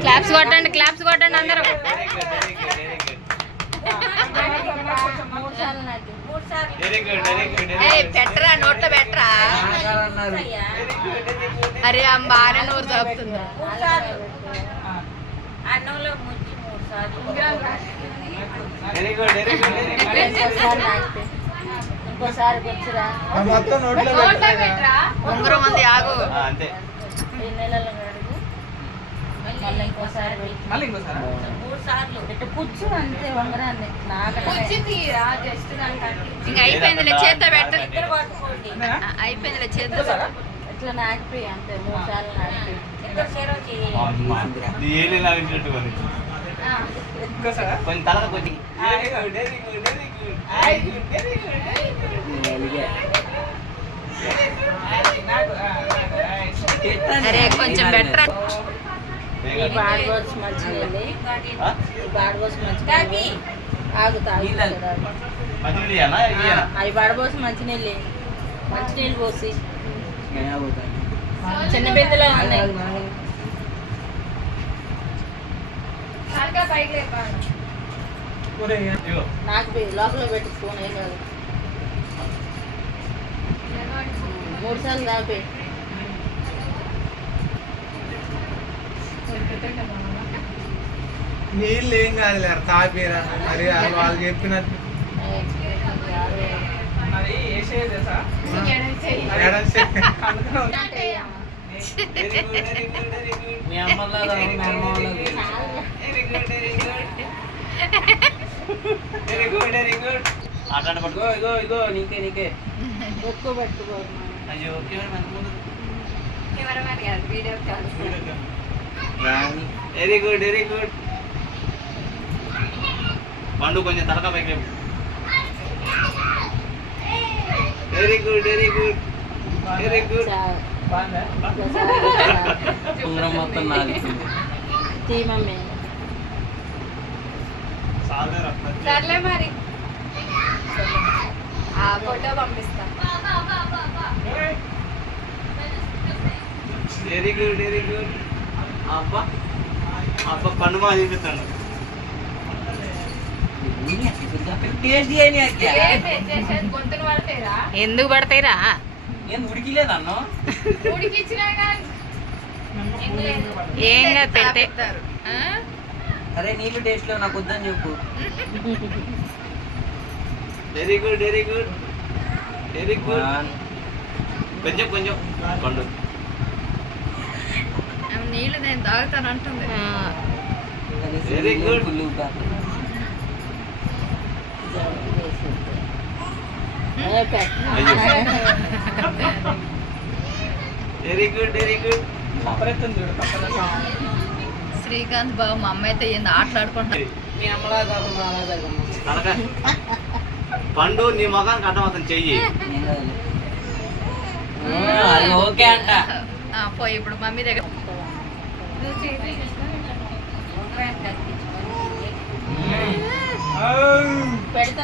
Claps కొట్టండి claps కొట్టండి అందరూ పెట్టరా నోట్లో పెట్టరా. అరే ఆ బాగానే నోరు సార్లు. అన్నంలో ముంచి నాకే. ఉంగరం ఉంది ఆగు. అంతే. ఈ నెలలో అడుగు మళ్ళీ ఇంకోసారి. మళ్ళీ ఇంకోసారి? మూడు సార్లు. కూర్చో అంతే ఉంగరాన్ని. నాకటమే ఇంకా అయిపోయిందిలే చేత్తో పెట్ట. ఇద్దరు పట్టుకోండి. ఆ, అయిపోయిందిలే చేత్తో ఇట్లా నాకిపోయి అంతే మూడు సార్లు నాకిపోయి. ఇద్దరు చెరవ చేయాలి కొంచెం కొద్ది అరే కొంచెం బెటర్ ఈ బాడ్ వర్డ్స్ ఆ? ఈ బాడ్ వర్డ్స్? ఇయ్యనా? అవి బాడబోసి మంచినీళ్ళు. మంచినీళ్ళు పోసి. చిన్న బిందెలో ఉన్నాయి ఇగో. నాకు లోపల పెట్టి ఫోన్ ఏం కాదు మూడు సార్లు దాపే నీళ్ళు ఏం కాదులే తాపేరా. మరి అది వాళ్ళు చెప్పినట్టు. మరి వేసేది మేడం మీ అమ్మలాగా ఆటాడ పట్టుకో ఇగో ఇగో నీకే నీకే ఎక్కువ పెట్టుకో అయ్యో వెరీ గుడ్ వెరీ గుడ్ పండు కొంచెం తలక పైకి very good very good very good ఉంగరం మొత్తం నాది సర్లే మరి. ఆ ఫోటో పంపిస్తా. వెరీ గుడ్ వెరీ గుడ్ అబ్బా అబ్బా పండు మా చూపిస్తాను. ఎందుకు పడతాయిరా? ఏం ఉడికిలేదన్నో ఏం కాదు పెడితే? ఆ? అరే నీళ్ళు టేస్ట్లో నాకు వద్దని చెప్పు. Very good very good very good కొంచెం కొంచెం. పండు. నీళ్ళు నేను తాగుతాను అంటుంది. Very good. Very good very good Srikanth Babu మా అమ్మ అయితే ఏంది ఆటలాడుకుంటా. మీ అమ్మలా కాకుండా అలా జరగమ్మా. తలక. పండు నీ ముఖానికి అతను చెయ్యి. ఓకే అంట. ఆ, పోయి ఇప్పుడు మమ్మీ దగ్గర.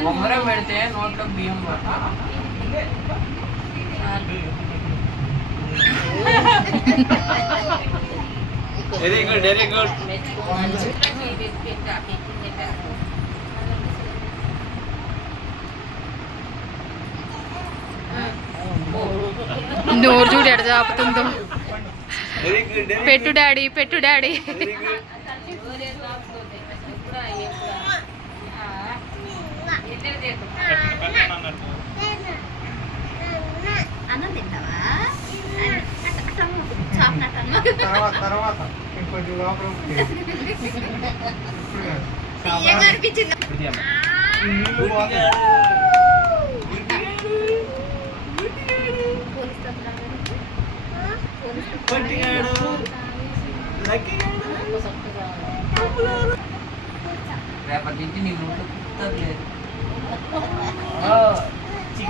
ఉంగరం పెడితే నోట్లో బియ్యం. వెరీ గుడ్ వెరీ గుడ్ నోరు చూడు ఎడ చాపుతుందో. వెరీ గుడ్ పెట్టు డాడీ పెట్టు డాడీ. అన్నం తింటావా? తర్వాత తర్వాత ఇంకొంచెం లోపల అనిపించింది నీళ్ళు పోతాయి. పట్టిగాడు రేపటి నుంచి నీ నోట్లో కుట్టలేదు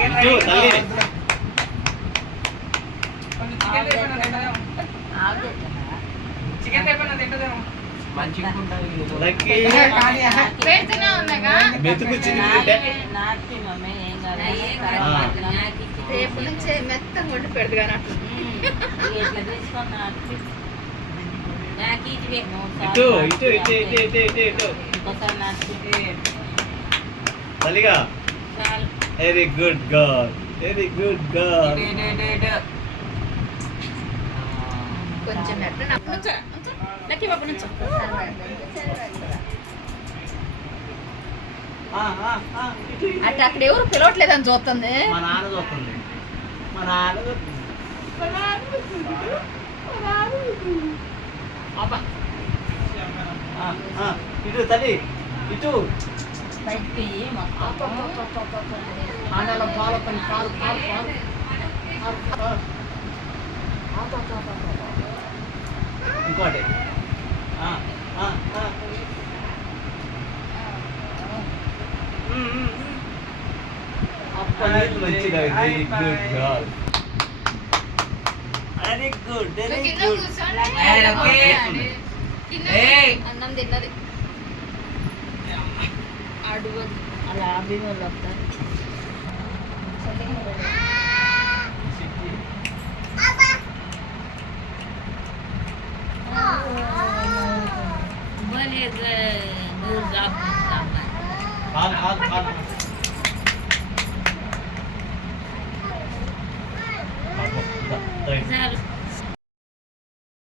ఇటు, తల్లి. మంచిగా ఉంటుంది. లక్కీ. పెడుతూనే ఉన్నాగా మెతుకు. రేపు నుంచి మెత్తంగా వండి పెడదు ఇటు ఇటు ఇటు ఇటు ఇటు ఇటు ఇటు ఇంకోసారి నాకి. తల్లిగా చాలు. Very good girl very good girl కొంచెం మెత్త లక్కీ బాబు నుంచి. అట్లా అక్కడ ఎవరు పిలవట్లేదని చూస్తుంది మా నాన్న చూస్తుంది మా నాన్న ఇటు తల్లి ఇటు. బయటికి ఆడలో పాలు పని పాలు పాలు పాలు ఇంకోటి. మంచిగా very good girl very good very good అన్నం తిన్నది. అడుగు. అలా అభిమానులు వస్తారు నూరు జాబ్ కాదు కాదు కాదు పాపం, దా, దా. చాలు